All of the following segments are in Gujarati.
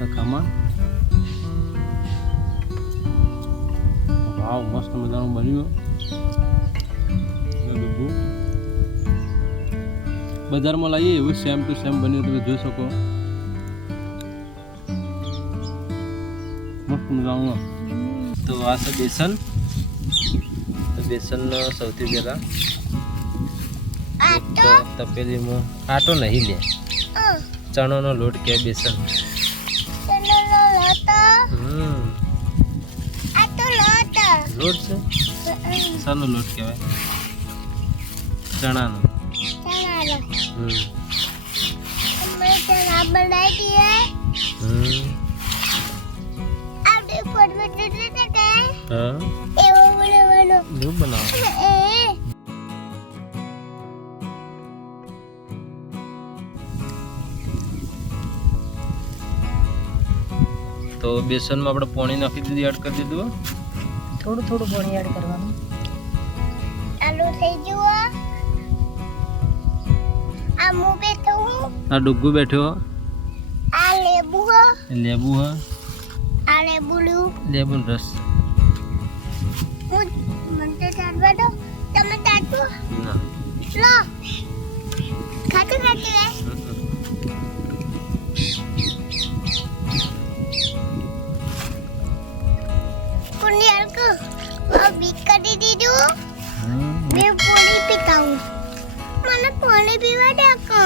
છે ખમણ. વાવ, મસ્ત મજાનું બન્યું. બજારમાં લાવીએ એવું સેમ ટુ સેમ બન્યું તમે જોઈ શકો. મસ્ત મજાનું. તો આ છે બેસન. તો બેસન સૌથી પહેલા તપેલીમાં આટો નહીં લે, ચણાનો લોટ કે બેસન. લોટ છે શાનો લોટ કહેવાય? ચણાનો. તો બેસનમાં આપણે પાણી નાખી દીધું, એડ કરી દીધું. થોડું થોડું પાણી એડ કરવાનું. આલુ થઈ ગયું. આ મુ બેઠો હું. આ ડુગ્ગુ બેઠો. આ લેબુ હ. લેબુ હ. આ લેબુનું. લેબુનો રસ. હું મને ચાટવા દો. તમે ચાટો. ના. લો. ખાતું ખાતું હે. પુણ્યાર કો બીક કરી દીધું. मैं पानी पीता हूँ. मैंने पानी पीवा देखा.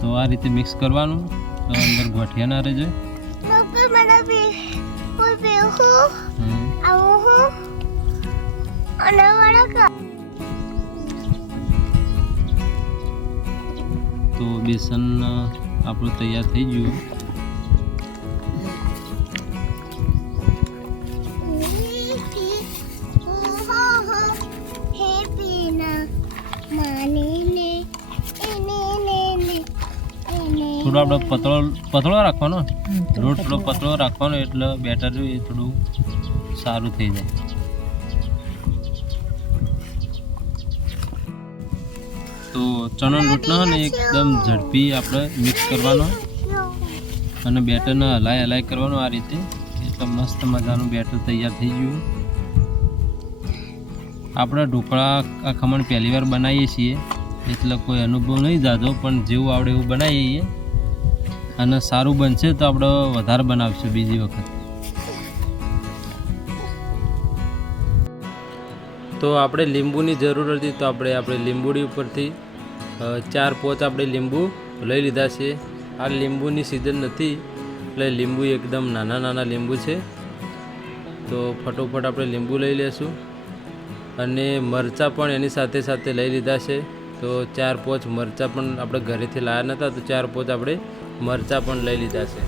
તો આ રીતે મિક્સ કરવાનું, તો અંદર ગોઠિયા ના રહે. મમ્મી મને કોઈ બેહું આવું અને વાળા. તો બેસન આપણું તૈયાર થઈ ગયું. થોડો આપણે પતળો રાખવાનો, લોટ થોડો પતળો રાખવાનો, એટલે બેટર એ થોડું સારું થઈ જાય. તો ચણાનો લોટ ને એકદમ ઝડપી આપણે મિક્સ કરવાનો અને બેટરને હલાય કરવાનું આ રીતે. એટલે મસ્ત મજાનું બેટર તૈયાર થઈ ગયું. આપણે ઢોકળા આ ખમણ પહેલી વાર બનાવીએ છીએ એટલે કોઈ અનુભવ નહીં જાજો, પણ જેવું આવડે એવું બનાવીએ અને સારું બનશે તો આપણે વધારે બનાવશું બીજી વખત. તો આપણે લીંબુની જરૂર હતી, તો આપણે લીંબુડી ઉપરથી 4-5 આપણે લીંબુ લઈ લીધા છે. આ લીંબુની સિઝન નથી એટલે લીંબુ એકદમ નાના લીંબુ છે. તો ફટોફટ આપણે લીંબુ લઈ લેશું. અને મરચાં પણ એની સાથે લઈ લીધા છે. તો 4-5 મરચાં પણ આપણે ઘરેથી લાવ્યા નહોતા, તો 4-5 આપણે મરચાં પણ લઈ લીધા છે.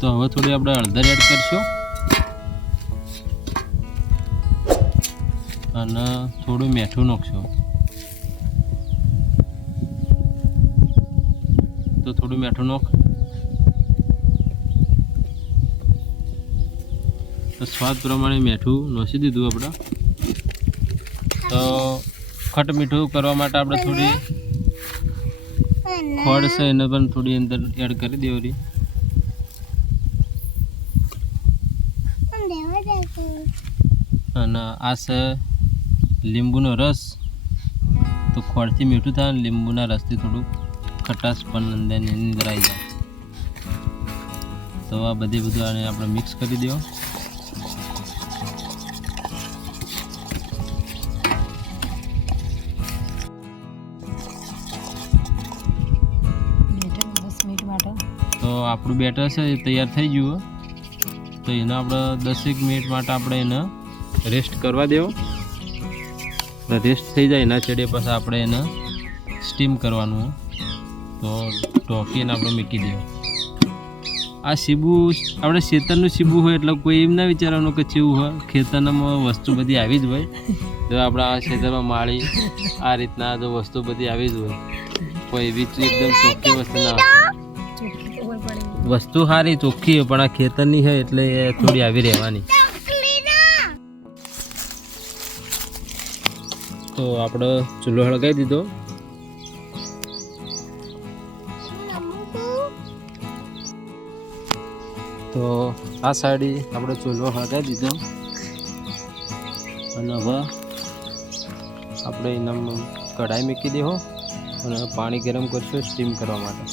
તો હવે થોડી આપણે હળદર એડ કરશું અને થોડું મીઠું નાખશું. તો થોડું મીઠું નાખ. તો સ્વાદ પ્રમાણે મીઠું નાખી દીધું આપણે. તો ખટ મીઠું કરવા માટે આપણે થોડી ખોડ છે એને પણ થોડી અંદર એડ કરી દેવાની. અને આ છે લીંબુનો રસ. તો ખોળથી મીઠું થાય, લીંબુના રસથી થોડું ખટાશ પણ એની અંદર આવી જાય. તો આ બધું આને આપણે મિક્સ કરી દો. તો આપણું બેટર છે એ તૈયાર થઈ ગયું. તો એને આપણે 10 મિનિટ માટે આપણે એને રેસ્ટ કરવા દેવો. રેસ્ટ થઈ જાય એના છેડે પછી આપણે એને સ્ટીમ કરવાનું. તો ઢોકીને આપણે મૂકી દેવું. આ સીબુ આપણે ખેતરનું સીબુ હોય એટલે કોઈ એમ ના વિચારવાનું કે કેવું હોય, ખેતરમાં વસ્તુ બધી આવી જ હોય. જો આપણા આ ખેતરમાં માળી આ રીતના જો વસ્તુ બધી આવી જ હોય, કોઈ એવી એકદમ ચોખ્ખી વસ્તુ ના હોય. વસ્તુ સારી ચોખ્ખી હોય પણ આ ખેતરની હોય એટલે થોડી આવી રહેવાની. તો આપણે ચૂલો હળગાવી દીધો. તો આ સાઈડ આપણે ચૂલો હળગાવી દીધો અને હવે આપણે એના કઢાઈ મૂકી દેવો અને પાણી ગરમ કરશું સ્ટીમ કરવા માટે.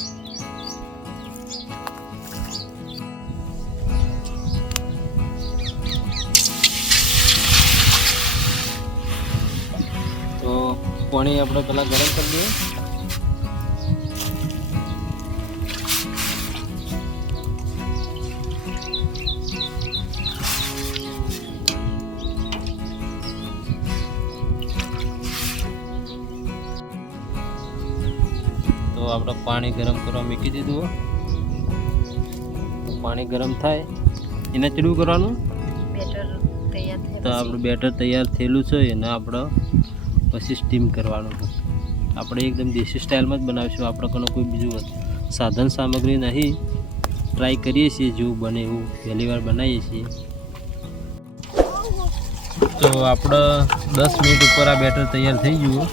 તો પાણી આપણે પહેલાં ગરમ કરી દઈએ. તો આપણે પાણી ગરમ કરવા મૂકી દીધું. પાણી ગરમ થાય એને ચડવું કરવાનું. તો આપણું બેટર તૈયાર થયેલું છે એને આપણે પછી સ્ટીમ કરવાનું. આપણે એકદમ દેશી સ્ટાઇલમાં જ બનાવીશું. આપણે કોનો કોઈ બીજું સાધન સામગ્રી નહીં. ટ્રાય કરીએ છીએ જેવું બને એવું પહેલી વાર બનાવીએ છીએ. તો આપણે 10 મિનિટ ઉપર આ બેટર તૈયાર થઈ ગયું.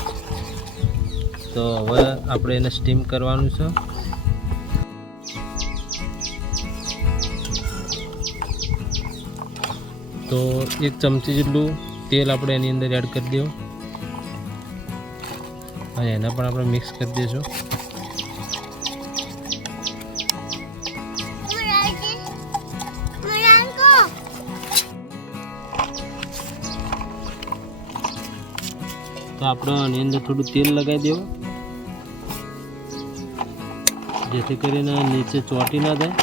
તો હવે આપણે એને સ્ટીમ કરવાનું છે. તો 1 ચમચી જેટલું તેલ આપણે એની અંદર એડ કરી દઉં અને એના પણ આપણે મિક્સ કરી દઈશું. તો આપણે આની અંદર થોડું તેલ લગાવી દેવું જેથી કરીને નીચે ચોંટી ના જાય.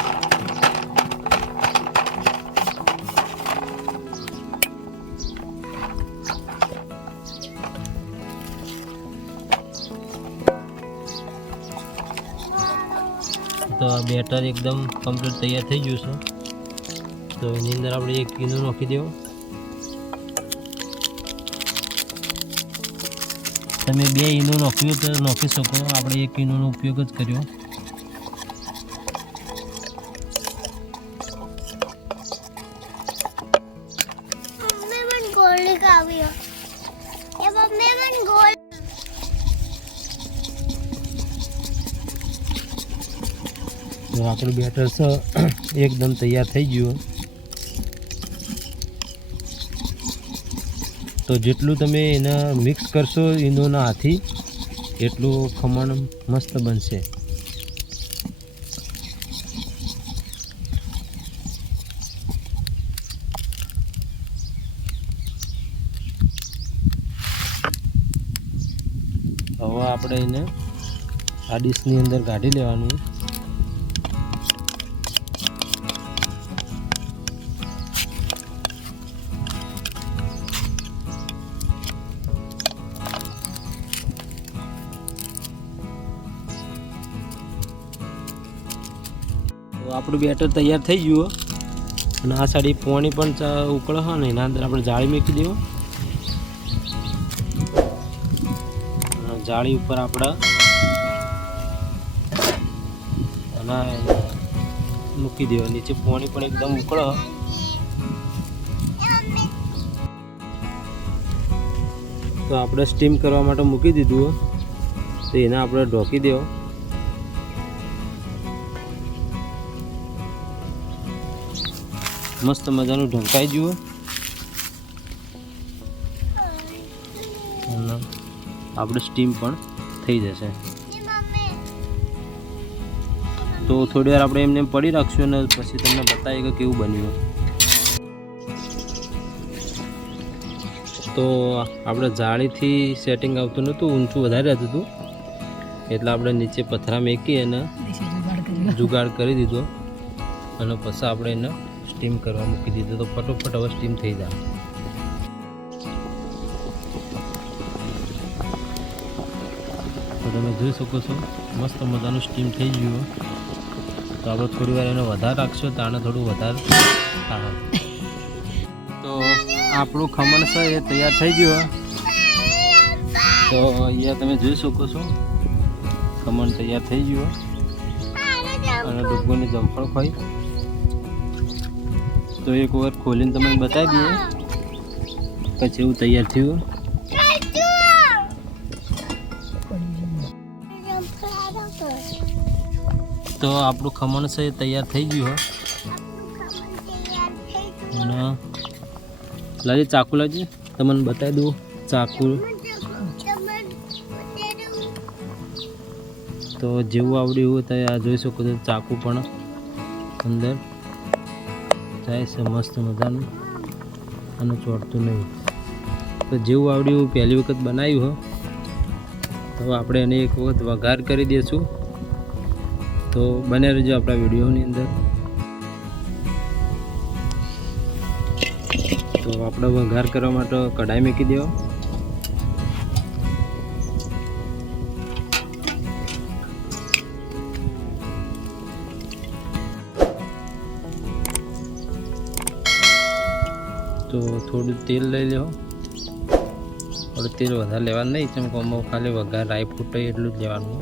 તો બેટર એકદમ કમ્પ્લીટ તૈયાર થઈ ગયું છે. તો એની અંદર આપણે 1 ઈનો નાખી દેવો. તમે 2 ઈનો નાખ્યું તો નાખી શકો. આપણે 1 ઈનોનો ઉપયોગ જ કર્યો. તો આપણું બેટર છે એકદમ તૈયાર થઈ ગયું. તો જેટલું તમે એને મિક્સ કરશો ઈનોના હાથી એટલું ખમણ મસ્ત બનશે. હવે આપણે એને આ ડીશની અંદર કાઢી લેવાનું. તો આપણું બેટર તૈયાર થઈ ગયું અને આ સાડી પાણી પણ ઉકળે હોય ને એના અંદર આપણે જાળી મૂકી દેવું. જાળી ઉપર આપણે અને મૂકી દેવા. નીચે પાણી પણ એકદમ ઉકળે. તો આપણે સ્ટીમ કરવા માટે મૂકી દીધું. તો એને આપણે ઢોકી દેવો. મસ્ત મજાનું ઢંકાઈ જુઓ. આપણે સ્ટીમ પણ થઈ જશે. તો થોડી વાર આપણે એમને પડી રાખશું અને પછી તમને બતાવીએ કે કેવું બન્યું. તો આપણે જાળીથી સેટિંગ આવતું નહોતું, ઊંચું વધારે રહેતું હતું એટલે આપણે નીચે પથરા મેકી અને જુગાડ કરી દીધો અને પછી આપણે એને સ્ટીમ કરવા મૂકી દીધો. તો ફટોફટ હવે સ્ટીમ થઈ જાય. તો તમે જોઈ શકો છો મસ્ત મજાનું સ્ટીમ થઈ ગયું. તો આપણે થોડી વાર એને વધારે રાખશો તો આને થોડું વધારે થાય. તો આપણું ખમણ છે એ તૈયાર થઈ ગયું. તો અહીંયા તમે જોઈ શકો છો ખમણ તૈયાર થઈ ગયું અને ડુંગળીની જમફળ ખોઈ. તો એક વખત ખોલીને તમને બતાવી દઈએ પછી એવું તૈયાર થયું. તો આપણું ખમણ છે એ તૈયાર થઈ ગયું. અને લાજી ચાકુ લાવજે તમને બતાવી દઉં ચાકુ. તો જેવું આવડ્યું એવું થાય આ જોઈ શકો છો ચાકુ પણ અંદર જાય છે મસ્ત મજાનું અને ચોટતું નહીં. તો જેવું આવડ્યું એવું પહેલી વખત બનાવ્યું હો. તો આપણે એને એક વખત વઘાર કરી દઈશું. તો બને રહેજો આપણા વિડીયોની અંદર. તો આપણે વઘાર કરવા માટે કઢાઈ મૂકી દેવા. તો થોડું તેલ લઈ લેવો. થોડું તેલ વધારે લેવાનું નહીં, કેમ કે આમાં ખાલી વઘાર રાઈ ફૂટે એટલું જ લેવાનું.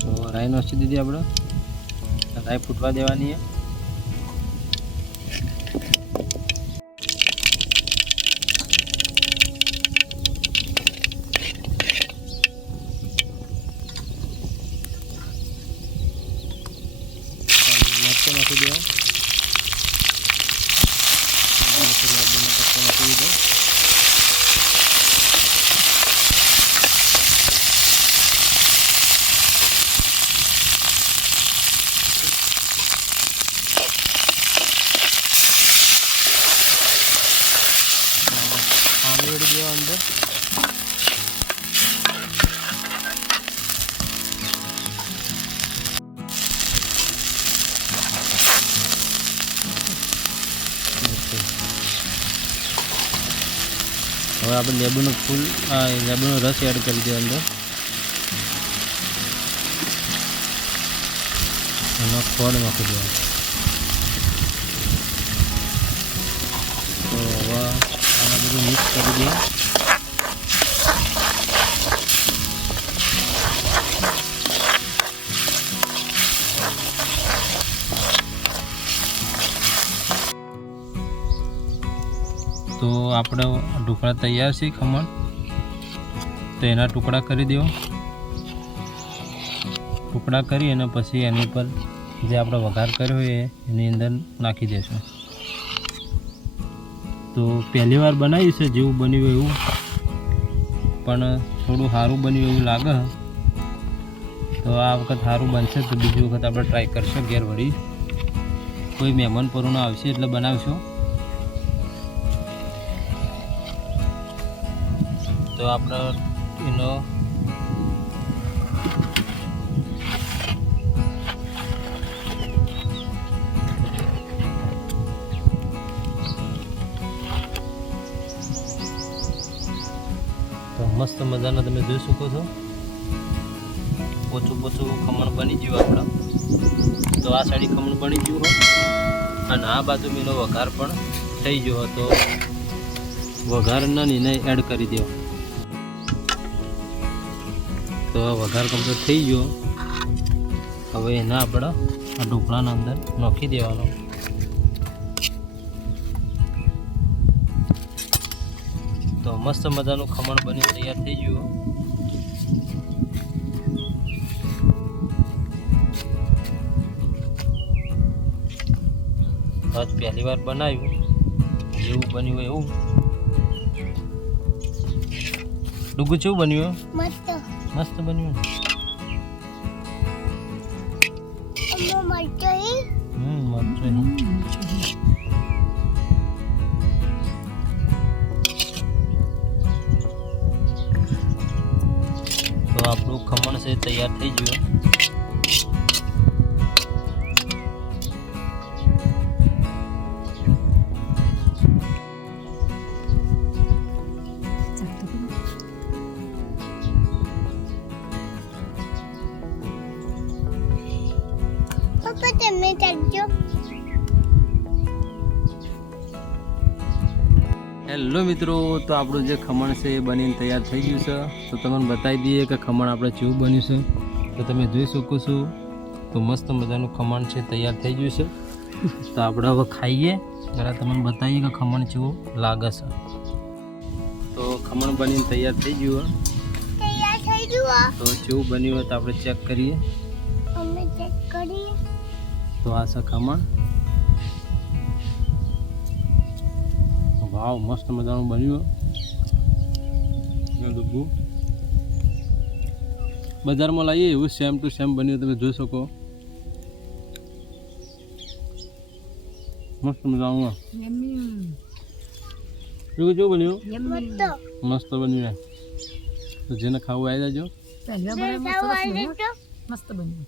તો રાઈ નાખી દીધી આપણે. રાઈ ફૂટવા દેવાની. મરચાં નાખી દેવા. નાખી દીધો. પાણી રેડી દેવા અંદર. હવે આપણે લેબુનું ફૂલ લેબુનો રસ એડ કરી દઈએ અંદર. એનો ખોળ નાખી દેવાનો. તો હવે આ બધું મિક્સ કરી દઈએ. તો આપણે ઢોકળા તૈયાર છે ખમણ. તો એના ટુકડા કરી દેવો. ટુકડા કરી અને પછી એની પર જે આપણે વઘાર કર્યો હોય એની અંદર નાખી દઈશું. તો પહેલી વાર બનાવ્યું છે, જેવું બન્યું એવું, પણ થોડું સારું બન્યું એવું લાગે. તો આ વખત સારું બનશે તો બીજી વખત આપણે ટ્રાય કરશું ઘેર વળી. કોઈ મહેમાન પરુણો આવશે એટલે બનાવશું. તો આપણે એનો તો મસ્ત મજાના તમે જોઈ શકો છો પોચું પોચું ખમણ બની ગયું આપણા. તો આ સાઈડ ખમણ બની ગયું હોય અને આ બાજુ મેનો વઘાર પણ થઈ ગયો. તો વઘારના એને એડ કરી દો. તો વઘાર કમ્પ્લીટ થઈ ગયો. હવે એના આપણે આ ઢોકળાના અંદર નાખી દેવાનો. તો મસ્ત મજાનું ખમણ બની તૈયાર થઈ ગયું. આજ પહેલી વાર બનાવ્યું, જેવું બન્યું હોય એવું. ડુગુ કેવું બન્યું? મસ્ત મસ્ત બન્યું. છે તૈયાર થઈ ગયું. પપ્પા તમે ચાલજો. હેલો મિત્રો, તો આપણું જે ખમણ છે એ બનીને તૈયાર થઈ ગયું છે. તો તમને બતાવી દઈએ કે ખમણ આપણે કેવું બન્યું છે. તો તમે જોઈ શકો છો, તો મસ્ત મજાનું ખમણ છે તૈયાર થઈ ગયું છે. તો આપણે હવે ખાઈએ જરા તમને બતાવીએ કે ખમણ કેવું લાગે છે. તો ખમણ બનીને તૈયાર થઈ ગયું. તૈયાર થઈ ગયું. તો કેવું બન્યું હોય તો આપણે ચેક કરીએ. અમે ચેક કરીએ. તો આ છે ખમણ. વાવ, મસ્ત મજાનું બન્યું. ડબ્બુ બજારમાં લાવીએ એવું સેમ ટુ સેમ બન્યું, તમે જોઈ શકો. મસ્ત મજાનું કેવું બન્યું? મસ્ત બન્યું. તો જેને ખાવું આવી જાજો. મસ્ત બન્યું.